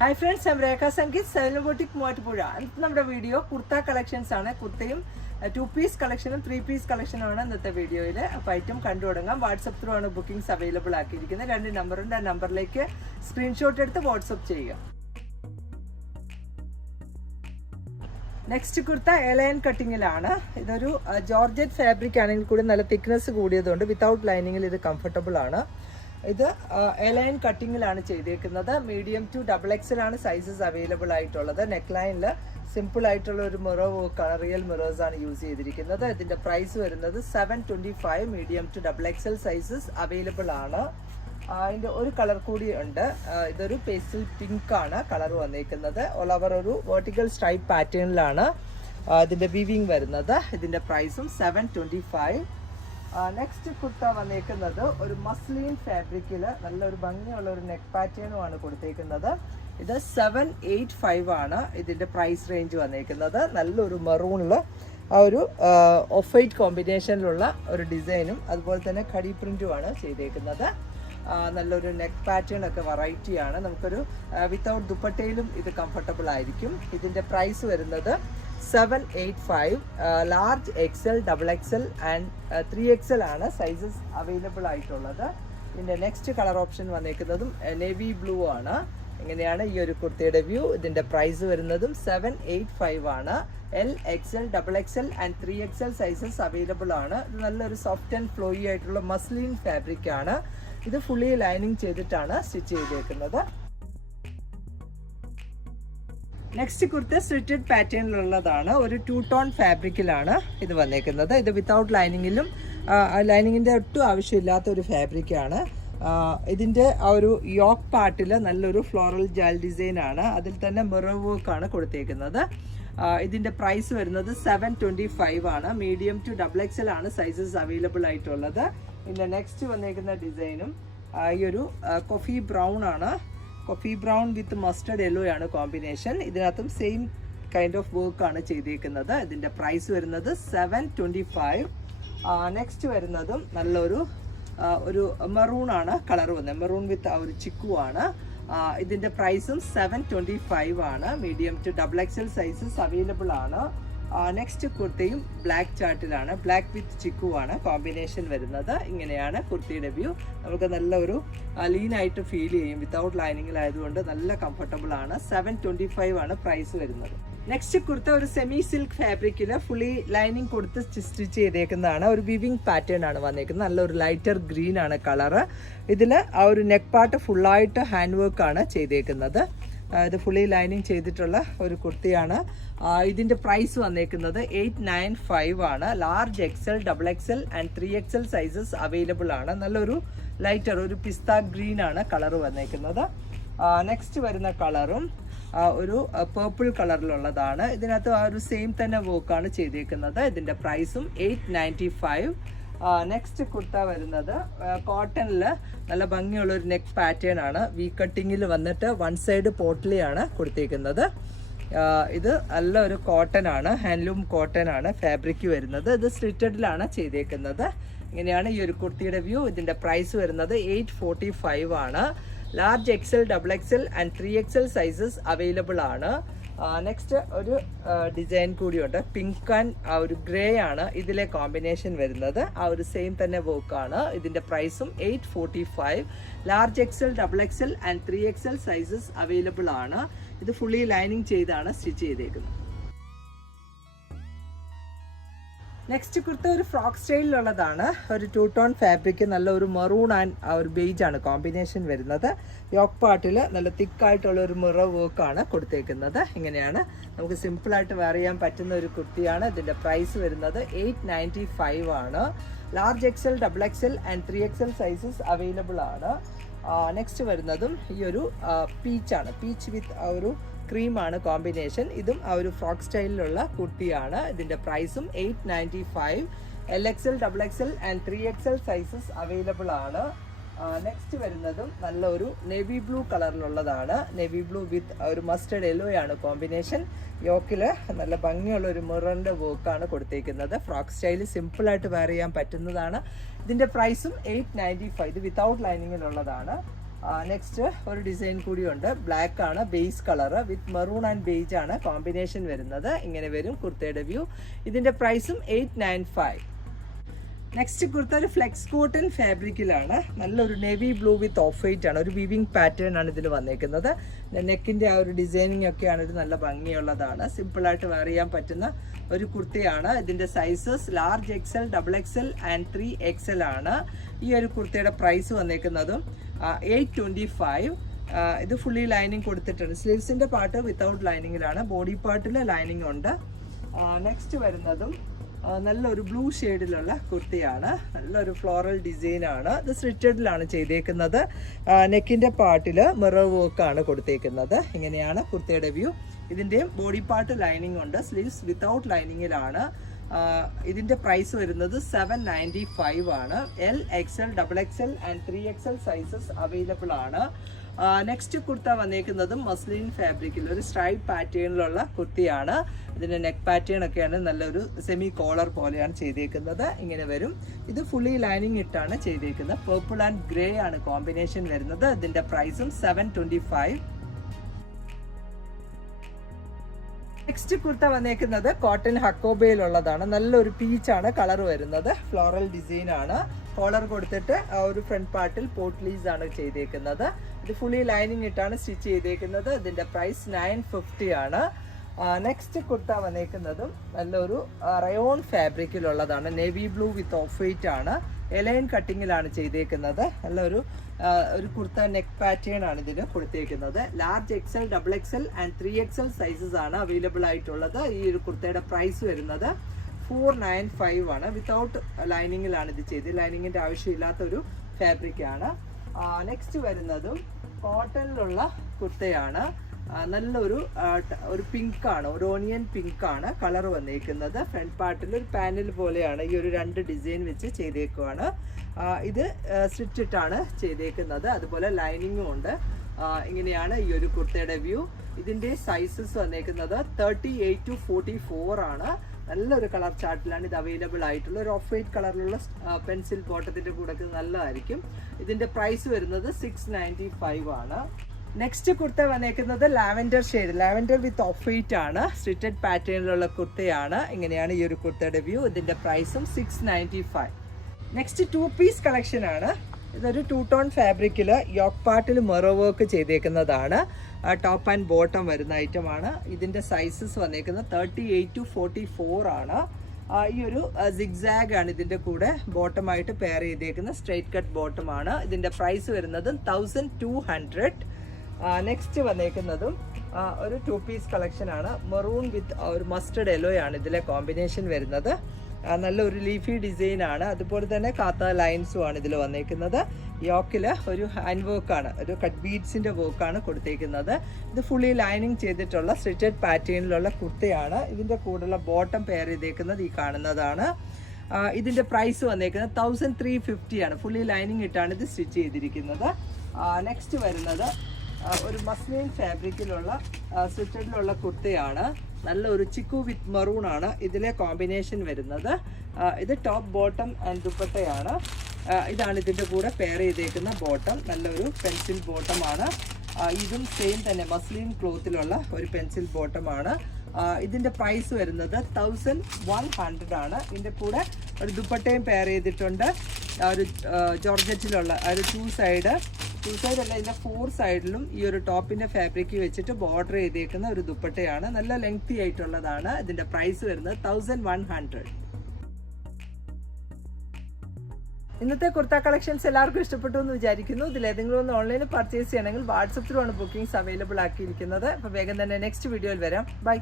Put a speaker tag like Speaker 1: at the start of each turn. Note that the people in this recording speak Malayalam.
Speaker 1: ഹായ് ഫ്രണ്ട്സ് ഞാൻ രേഖ സംഗീത് സെവനബോട്ടിക് മൂവാറ്റുപുഴ ഇന്നത്തെ നമ്മുടെ വീഡിയോ കുർത്ത കളക്ഷൻസ് ആണ്. കുർത്തയും ടു പീസ് കളക്ഷനും ത്രീ പീസ് കളക്ഷനും ആണ് ഇന്നത്തെ വീഡിയോയിൽ അപ്പോൾ ഐറ്റം കണ്ടു തുടങ്ങാം. വാട്സപ്പ് ത്രൂ ആണ് ബുക്കിംഗ്സ് അവൈലബിൾ ആക്കിയിരിക്കുന്നത്. രണ്ട് നമ്പറുണ്ട് ആ നമ്പറിലേക്ക് സ്ക്രീൻഷോട്ട് എടുത്ത് വാട്സപ്പ് ചെയ്യുക. നെക്സ്റ്റ് കുർത്ത എലയൻ കട്ടിങ്ങിലാണ് ഇതൊരു ജോർജറ്റ് ഫാബ്രിക് ആണെങ്കിൽ കൂടി നല്ല തിക്നെസ് കൂടിയതുകൊണ്ട് വിത്തൗട്ട് ലൈനിങ്ങിൽ ഇത് കംഫർട്ടബിൾ ആണ്. ഇത് എലൈൻ കട്ടിങ്ങിലാണ് ചെയ്തേക്കുന്നത്. മീഡിയം ടു ഡബിൾ എക്സിലാണ് സൈസസ് അവൈലബിൾ ആയിട്ടുള്ളത്. നെക്ക് ലൈനിൽ സിമ്പിൾ ആയിട്ടുള്ള ഒരു മിറർ വർക്കാണ് റിയൽ മിറേഴ്സ് ആണ് യൂസ് ചെയ്തിരിക്കുന്നത്. ഇതിന്റെ പ്രൈസ് വരുന്നത് seven twenty five medium to double XL sizes available ആണ് അതിന്റെ ഒരു കളർ കൂടി ഉണ്ട്. ഇതൊരു പേസ്റ്റൽ പിങ്ക് ആണ് കളർ വന്നേക്കുന്നത്. ഓൾ ഒരു വെർട്ടിക്കൽ സ്ട്രൈപ്പ് പാറ്റേണിലാണ് ഇതിന്റെ വിവിങ് വരുന്നത്. ഇതിന്റെ പ്രൈസും seven twenty five next kurta വന്നേക്കുന്നത് ഒരു മസ്ലിൻ ഫാബ്രിക്കിൽ നല്ലൊരു ഭംഗിയുള്ള ഒരു നെക്ക് പാറ്റേണുമാണ് കൊടുത്തേക്കുന്നത്. ഇത് സെവൻ എയ്റ്റ് ഫൈവ് ആണ് ഇതിന്റെ പ്രൈസ് റേഞ്ച് വന്നേക്കുന്നത്. നല്ലൊരു മെറൂണിൽ ആ ഒരു ഓഫ് വൈറ്റ് കോമ്പിനേഷനിലുള്ള ഒരു ഡിസൈനും അതുപോലെ തന്നെ കടി പ്രിന്റുമാണ് ചെയ്തേക്കുന്നത്. നല്ലൊരു നെക്ക് പാറ്റേൺ ഒക്കെ വെറൈറ്റിയാണ് നമുക്കൊരു വിത്തൗട്ട് ദുപ്പട്ടയിലും ഇത് കംഫർട്ടബിൾ ആയിരിക്കും. ഇതിന്റെ പ്രൈസ് വരുന്നത് seven eight five large XL double XL and three XL ആണ് സൈസസ് അവൈലബിൾ ആയിട്ടുള്ളത്. ഇതിന്റെ നെക്സ്റ്റ് കളർ ഓപ്ഷൻ വന്നേക്കുന്നതും നേവി ബ്ലൂ ആണ്. എങ്ങനെയാണ് ഈ ഒരു കുർത്തിയുടെ വ്യൂ ഇതിന്റെ പ്രൈസ് വരുന്നതും സെവൻ എയ്റ്റ് ഫൈവ് ആണ്. L X L double X L and three X L sizes available ആണ്. ഇത് നല്ലൊരു സോഫ്റ്റ് ആൻഡ് ഫ്ലോയി ആയിട്ടുള്ള മസ്ലിൻ ഫാബ്രിക് ആണ്. ഇത് ഫുള്ളി ലൈനിങ് ചെയ്തിട്ടാണ് സ്റ്റിച്ച് ചെയ്തേക്കുന്നത്. നെക്സ്റ്റ് കുർത്ത സ്വിറ്റഡ് പാറ്റേണിലുള്ളതാണ് ഒരു ടു ടോൺ ഫാബ്രിക്കിലാണ് ഇത് വന്നേക്കുന്നത്. ഇത് വിത്തൗട്ട് ലൈനിങ്ങിലും ലൈനിങ്ങിന്റെ ഒട്ടും ആവശ്യമില്ലാത്ത ഒരു ഫാബ്രിക്കാണ് ഇതിന്റെ ആ ഒരു യോക്ക് പാർട്ടിൽ നല്ലൊരു ഫ്ലോറൽ ജാൽ ഡിസൈൻ ആണ്. അതിൽ തന്നെ മിറർ വർക്കാണ് കൊടുത്തേക്കുന്നത്. ഇതിന്റെ പ്രൈസ് വരുന്നത് സെവൻ ട്വന്റി ഫൈവ് ആണ്. Medium to double X L ആണ് സൈസസ് അവൈലബിൾ ആയിട്ടുള്ളത്. പിന്നെ നെക്സ്റ്റ് വന്നേക്കുന്ന ഡിസൈനും ഈ ഒരു കോഫി ബ്രൗൺ ആണ്. Coffee brown with mustard yellow ആണ് കോമ്പിനേഷൻ. ഇതിനകത്തും സെയിം കൈൻഡ് ഓഫ് വർക്ക് ആണ് ചെയ്തേക്കുന്നത്. ഇതിന്റെ പ്രൈസ് വരുന്നത് സെവൻ ട്വന്റി ഫൈവ് നെക്സ്റ്റ് വരുന്നതും നല്ലൊരു ഒരു മെറൂൺ ആണ് കളർ വന്നത് മെറൂൺ വിത്ത് ആ ഒരു ചിക്കു ആണ്. ഇതിന്റെ പ്രൈസും സെവൻ ട്വന്റി ഫൈവ് ആണ്. Medium to double XL sizes available ആണ്. നെക്സ്റ്റ് കുർത്തിയും ബ്ലാക്ക് ചാർട്ടിലാണ് ബ്ലാക്ക് വിത്ത് ചിക്കുവാണ് കോമ്പിനേഷൻ വരുന്നത്. ഇങ്ങനെയാണ് കുർത്തിയുടെ വ്യൂ നമുക്ക് നല്ലൊരു ആയിട്ട് ഫീൽ ചെയ്യും. വിത്തൗട്ട് ലൈനിങ്ങിലായതുകൊണ്ട് നല്ല കംഫർട്ടബിൾ ആണ്. സെവൻ ട്വന്റി ഫൈവ് ആണ് പ്രൈസ് വരുന്നത്. നെക്സ്റ്റ് കുർത്ത ഒരു സെമി സിൽക്ക് ഫാബ്രിക്കിൽ ഫുള്ളി ലൈനിങ് കൊടുത്ത് സ്റ്റിച്ച് ചെയ്തേക്കുന്നതാണ്. ഒരു വിവിങ് പാറ്റേൺ ആണ് വന്നേക്കുന്നത്. നല്ലൊരു ലൈറ്റർ ഗ്രീൻ ആണ് കളറ് ഇതിൽ ആ ഒരു നെക്ക് പാർട്ട് ഫുള്ളായിട്ട് ഹാൻഡ് വർക്ക് ആണ് ചെയ്തേക്കുന്നത്. ഇത് ഫുള്ളി ലൈനിങ് ചെയ്തിട്ടുള്ള ഒരു കുർത്തിയാണ്. ഇതിന്റെ പ്രൈസ് വന്നേക്കുന്നത് എയ്റ്റ് നയൻ ഫൈവ് ആണ്. Large XL double XL and three XL sizes available ആണ്. നല്ലൊരു ലൈറ്റർ ഒരു പിസ്ത ഗ്രീൻ ആണ് കളർ വന്നേക്കുന്നത്. നെക്സ്റ്റ് വരുന്ന കളറും ഒരു പേർപ്പിൾ കളറിലുള്ളതാണ് ഇതിനകത്ത് ആ ഒരു സെയിം തന്നെ വർക്കാണ് ചെയ്തേക്കുന്നത്. ഇതിന്റെ പ്രൈസും eight ninety five next kurta വരുന്നത് കോട്ടണിൽ നല്ല ഭംഗിയുള്ള ഒരു നെക്ക് പാറ്റേൺ ആണ്. വി കട്ടിങ്ങിൽ വന്നിട്ട് വൺ സൈഡ് പോട്ടിലിയാണ് കൊടുത്തേക്കുന്നത്. ഇത് നല്ല ഒരു കോട്ടൺ ആണ് ഹാൻഡ്ലൂം കോട്ടൺ ആണ് ഫാബ്രിക് വരുന്നത്. ഇത് സ്ലിറ്റഡിലാണ് ചെയ്തേക്കുന്നത്. ഇങ്ങനെയാണ് ഈ ഒരു കുർത്തിയുടെ വ്യൂ ഇതിന്റെ പ്രൈസ് വരുന്നത് എയ്റ്റ് ഫോർട്ടി ഫൈവ് ആണ് large XL double XL and three XL sizes available ആണ്. നെക്സ്റ്റ് ഒരു ഡിസൈൻ കൂടിയുണ്ട്. പിങ്ക് ആൻഡ് ആ ഒരു ഗ്രേ ആണ് ഇതിലെ കോമ്പിനേഷൻ വരുന്നത്. ആ ഒരു സെയിം തന്നെ വർക്കാണ് ഇതിന്റെ പ്രൈസും eight forty five large XL double XL and three XL sizes available ആണ്. ഇത് ഫുള്ളി ലൈനിങ് ചെയ്താണ് സ്റ്റിച്ച് ചെയ്തേക്കുന്നത്. നെക്സ്റ്റ് കുർത്ത ഒരു ഫ്രോക്ക് സ്റ്റൈലിലുള്ളതാണ്. ഒരു ടു ടോൺ ഫാബ്രിക് നല്ല ഒരു മെറൂൺ ആൻഡ് ആ ഒരു ബേജ് ആണ് കോമ്പിനേഷൻ വരുന്നത്. യോക്ക് പാട്ടിൽ നല്ല തിക്കായിട്ടുള്ള ഒരു മിറർ വർക്കാണ് കൊടുത്തേക്കുന്നത്. ഇങ്ങനെയാണ്. നമുക്ക് സിമ്പിളായിട്ട് വെയർ ചെയ്യാൻ പറ്റുന്ന ഒരു കുർത്തിയാണ്. ഇതിന്റെ പ്രൈസ് വരുന്നത് എയ്റ്റ് നയന്റി ഫൈവ് ആണ് large XL double XL and three XL sizes available ആണ്. നെക്സ്റ്റ് വരുന്നതും ഈ ഒരു പീച്ചാണ് പീച്ച് വിത്ത് ഒരു ക്രീമാണ് കോമ്പിനേഷൻ ഇതും ആ ഒരു ഫ്രോക്ക് സ്റ്റൈലിലുള്ള കുർത്തിയാണ് ഇതിന്റെ പ്രൈസും eight ninety five L X L double X L and three X L sizes available ആണ്. നെക്സ്റ്റ് വരുന്നതും നല്ല ഒരു നേവി ബ്ലൂ കളറിലുള്ളതാണ് നേവി ബ്ലൂ വിത്ത് ഒരു മസ്റ്റർഡ് യെല്ലോ ആണ് കോമ്പിനേഷൻ യോക്കിൽ നല്ല ഭംഗിയുള്ള ഒരു മിററിന്റെ വർക്കാണ് കൊടുത്തേക്കുന്നത്. ഫ്രോക്ക് സ്റ്റൈൽ സിമ്പിളായിട്ട് വെയർ ചെയ്യാൻ പറ്റുന്നതാണ്. ഇതിന്റെ പ്രൈസും എയ്റ്റ് നയന്റി ഫൈവ് ഇത് വിത്തൗട്ട് ലൈനിങ്ങിലുള്ളതാണ് നെക്സ്റ്റ് ഒരു ഡിസൈൻ കൂടിയുണ്ട്. ബ്ലാക്ക് ആണ് base colour with maroon and beige ആണ് കോമ്പിനേഷൻ വരുന്നത്. ഇങ്ങനെ വരും കുർത്തയുടെ വ്യൂ ഇതിന്റെ പ്രൈസും eight nine five next kurta ഒരു ഫ്ലെക്സ് കോട്ടൺ ഫാബ്രിക്കിലാണ് നല്ലൊരു navy blue with off white ആണ്. ഒരു വിവിങ് പാറ്റേൺ ആണ് ഇതിൽ വന്നേക്കുന്നത്. നെക്കിന്റെ ആ ഒരു ഡിസൈനിങ് ഒക്കെയാണ് ഇത് നല്ല ഭംഗിയുള്ളതാണ്. സിമ്പിളായിട്ട് വെയർ ചെയ്യാൻ പറ്റുന്ന ഒരു കുർത്തയാണ് ഇതിന്റെ sizes large XL double XL and three XL ആണ്. ഈ ഒരു കുർത്തയുടെ പ്രൈസ് വന്നേക്കുന്നതും എയ്റ്റ് ട്വന്റി ഫൈവ് ഇത് ഫുള്ളി ലൈനിങ് കൊടുത്തിട്ടുണ്ട്. സ്ലീവ്സിന്റെ പാർട്ട് വിത്തൗട്ട് ലൈനിങ്ങിലാണ് ബോഡി പാർട്ടിൽ ലൈനിങ് ഉണ്ട്. നെക്സ്റ്റ് വരുന്നതും നല്ലൊരു ബ്ലൂ ഷെയ്ഡിലുള്ള കുർത്തിയാണ്. നല്ലൊരു ഫ്ലോറൽ ഡിസൈൻ ആണ് ഇത് സ്ലിറ്റഡിലാണ് ചെയ്തേക്കുന്നത്. നെക്കിന്റെ പാർട്ടിൽ മിറർ വർക്കാണ് കൊടുത്തേക്കുന്നത്. ഇങ്ങനെയാണ് കുർത്തിയുടെ വ്യൂ. ഇതിന്റെയും ബോഡി പാർട്ട് ലൈനിങ് ഉണ്ട്. സ്ലീവ്സ് വിത്തൗട്ട് ലൈനിങ്ങിലാണ്. ഇതിന്റെ പ്രൈസ് വരുന്നത് സെവൻ നയന്റി ഫൈവ് ആണ്. L X L double X L and three X L sizes available ആണ്. നെക്സ്റ്റ് കുർത്ത വന്നേക്കുന്നത് മസ്ലിൻ ഫാബ്രിക്കിൽ ഒരു സ്ട്രൈപ്പ് പാറ്റേണിലുള്ള കുർത്തിയാണ്. ഇതിന്റെ നെക്ക് പാറ്റേൺ ഒക്കെയാണ് നല്ലൊരു സെമി കോളർ പോലെയാണ് ചെയ്തേക്കുന്നത്. ഇങ്ങനെ വരും. ഇത് ഫുള്ളി ലൈനിങ് ഇട്ടാണ് ചെയ്തേക്കുന്നത്. പേർപ്പിൾ ആൻഡ് ഗ്രേ ആണ് കോമ്പിനേഷൻ വരുന്നത്. ഇതിന്റെ പ്രൈസും seven twenty five next kurta വന്നേക്കുന്നത് കോട്ടൺ ഹക്കോബയിലുള്ളതാണ്. നല്ലൊരു പീച്ചാണ് കളർ വരുന്നത്. ഫ്ലോറൽ ഡിസൈൻ ആണ് കോളർ കൊടുത്തിട്ട് ആ ഒരു ഫ്രണ്ട് പാർട്ടിൽ പോട്ട്ലീസ് ആണ് ചെയ്തേക്കുന്നത്. ഇത് ഫുള്ളി ലൈനിങ് ഇട്ടാണ് സ്റ്റിച്ച് ചെയ്തേക്കുന്നത്. ഇതിന്റെ പ്രൈസ് നയൻ ഫിഫ്റ്റി ആണ്. നെക്സ്റ്റ് കുർത്ത വന്നേക്കുന്നതും നല്ലൊരു rayon ഫാബ്രിക്കിലുള്ളതാണ്. Navy blue with off white ആണ്. എലൈൻ കട്ടിങ്ങിലാണ് ചെയ്തേക്കുന്നത്. നല്ലൊരു ഒരു കുർത്ത നെക്ക് പാറ്റേൺ ആണ് ഇതിന് കൊടുത്തേക്കുന്നത്. Large XL double XL and three XL sizes ആണ് അവൈലബിൾ ആയിട്ടുള്ളത്. ഈ ഒരു കുർത്തയുടെ പ്രൈസ് വരുന്നത് ഫോർ നയൻ ഫൈവ് ആണ്. വിത്തൗട്ട് ലൈനിങ്ങിലാണ് ഇത് ചെയ്ത് ലൈനിങ്ങിന്റെ ആവശ്യമില്ലാത്ത ഒരു ഫാബ്രിക് ആണ്. നെക്സ്റ്റ് വരുന്നതും കോട്ടണിലുള്ള കുർത്തയാണ്. നല്ലൊരു ഒരു പിങ്ക് ആണ് ഒരു ഓണിയൻ പിങ്ക് ആണ് കളർ വന്നിരിക്കുന്നത് ഫ്രണ്ട് പാർട്ടിൽ ഒരു പാനൽ പോലെയാണ് ഈ ഒരു രണ്ട് ഡിസൈൻ വെച്ച് ചെയ്തേക്കുവാണ്. ഇത് സ്റ്റിച്ചിട്ടാണ് ചെയ്തേക്കുന്നത്. അതുപോലെ ലൈനിങ്ങും ഉണ്ട്. ഇങ്ങനെയാണ് ഈ ഒരു കുർത്തയുടെ വ്യൂ. ഇതിന്റെ സൈസസ് വന്നേക്കുന്നത് thirty eight to forty four ആണ്. നല്ലൊരു കളർ ചാർട്ടിലാണ് ഇത് അവൈലബിൾ ആയിട്ടുള്ള. ഒരു ഓഫ് വൈറ്റ് കളറിലുള്ള പെൻസിൽ ബോട്ടത്തിന്റെ കൂടെ നല്ലതായിരിക്കും. ഇതിന്റെ പ്രൈസ് വരുന്നത് സിക്സ് നയന്റി ഫൈവ് ആണ്. നെക്സ്റ്റ് കുർത്ത വന്നേക്കുന്നത് lavender shade. Lavender with off white ആണ് സ്റ്റിറ്റഡ് പാറ്റേണിലുള്ള കുർത്തയാണ്. ഇങ്ങനെയാണ് ഈ ഒരു കുർത്തയുടെ വ്യൂ ഇതിന്റെ പ്രൈസും six ninety five next two piece collection ആണ്. ഇതൊരു ടു ടോൺ ഫാബ്രിക്കിൽ യോക്ക് പാർട്ടിൽ മെറോ വർക്ക് ചെയ്തേക്കുന്നതാണ്. ടോപ്പ് ആൻഡ് ബോട്ടം വരുന്ന ഐറ്റമാണ് ഇതിന്റെ സൈസസ് വന്നേക്കുന്നത് thirty eight to forty four ആണ് ഈ ഒരു സിഗ്സാഗ് ആണ് ഇതിന്റെ കൂടെ ബോട്ടമായിട്ട് പെയർ ചെയ്തേക്കുന്ന സ്ട്രെയിറ്റ് കട്ട് ബോട്ടമാണ് ഇതിന്റെ പ്രൈസ് വരുന്നത് തൗസൻഡ് ടു ഹൺഡ്രഡ് നെക്സ്റ്റ് വന്നേക്കുന്നതും ഒരു ടു പീസ് കളക്ഷൻ ആണ് മെറൂൺ വിത്ത് ഒരു മസ്റ്റർഡ് യെല്ലോ ആണ് ഇതിലെ കോമ്പിനേഷൻ വരുന്നത്. നല്ല ഒരു ലീഫി ഡിസൈൻ ആണ്. അതുപോലെ തന്നെ കാത്ത ലൈൻസും ആണ് ഇതിൽ വന്നേക്കുന്നത്. യോക്കിൽ ഒരു ഹാൻഡ് വർക്കാണ് ഒരു കട്ട് ബീഡ്സിന്റെ വർക്കാണ് കൊടുത്തേക്കുന്നത്. ഇത് ഫുള്ളി ലൈനിങ് ചെയ്തിട്ടുള്ള സ്റ്റിറ്റഡ് പാറ്റേണിലുള്ള കുർത്തയാണ്. ഇതിന്റെ കൂടെയുള്ള ബോട്ടം പെയർ ചെയ്തേക്കുന്നത് ഈ കാണുന്നതാണ്. ഇതിന്റെ പ്രൈസ് വന്നേക്കുന്നത് തൗസൻഡ് ത്രീ ഫിഫ്റ്റി ആണ്. ഫുള്ളി ലൈനിങ് ഇട്ടാണ് ഇത് സ്റ്റിച്ച് ചെയ്തിരിക്കുന്നത്. നെക്സ്റ്റ് വരുന്നത് ഒരു മസ്ലിൻ ഫാബ്രിക്കിലുള്ള സ്വിറ്റഡിലുള്ള കുർത്തയാണ്. നല്ല ഒരു ചിക്കു വിത്ത് മറൂൺ ആണ് ഇതിലെ കോമ്പിനേഷൻ വരുന്നത്. ഇത് ടോപ്പ് ബോട്ടം ആൻഡ് ദുപ്പട്ടയാണ്. ഇതാണ് ഇതിന്റെ കൂടെ പെയർ ചെയ്തേക്കുന്ന ബോട്ടം നല്ലൊരു പെൻസിൽ ബോട്ടമാണ് ഇതും സെയിം തന്നെ മസ്ലിൻ ക്ലോത്തിലുള്ള ഒരു പെൻസിൽ ബോട്ടമാണ് ഇതിന്റെ പ്രൈസ് വരുന്നത് തൗസൻഡ് വൺ ഹൺഡ്രഡ് ആണ്. ഇതിന്റെ കൂടെ ഒരു ദുപ്പട്ടയും പെയർ ചെയ്തിട്ടുണ്ട്. ഒരു ജോർജറ്റിലുള്ള ആ ഒരു ടു സൈഡ് ടു സൈഡ് അല്ല ഇതിന്റെ ഫോർ സൈഡിലും ഈ ഒരു ടോപ്പിന്റെ ഫാബ്രിക് വെച്ചിട്ട് ബോർഡർ ചെയ്തേക്കുന്ന ഒരു ദുപ്പട്ടയാണ്. നല്ല ലെങ്തി ആയിട്ടുള്ളതാണ്. ഇതിന്റെ പ്രൈസ് വരുന്നത് തൗസൻഡ് വൺ ഹൺഡ്രഡ് ഇന്നത്തെ കുർത്ത കളക്ഷൻസ് എല്ലാവർക്കും ഇഷ്ടപ്പെട്ടു എന്ന് വിചാരിക്കുന്നു. ഇതിൽ ഏതെങ്കിലും ഒന്ന് ഓൺലൈനിൽ പർച്ചേസ് ചെയ്യണമെങ്കിൽ വാട്സപ്പിലുമാണ് ബുക്കിംഗ്സ് അവൈലബിൾ ആക്കിയിരിക്കുന്നത്. അപ്പോൾ വേഗം തന്നെ നെക്സ്റ്റ് വീഡിയോയിൽ വരാം. ബൈ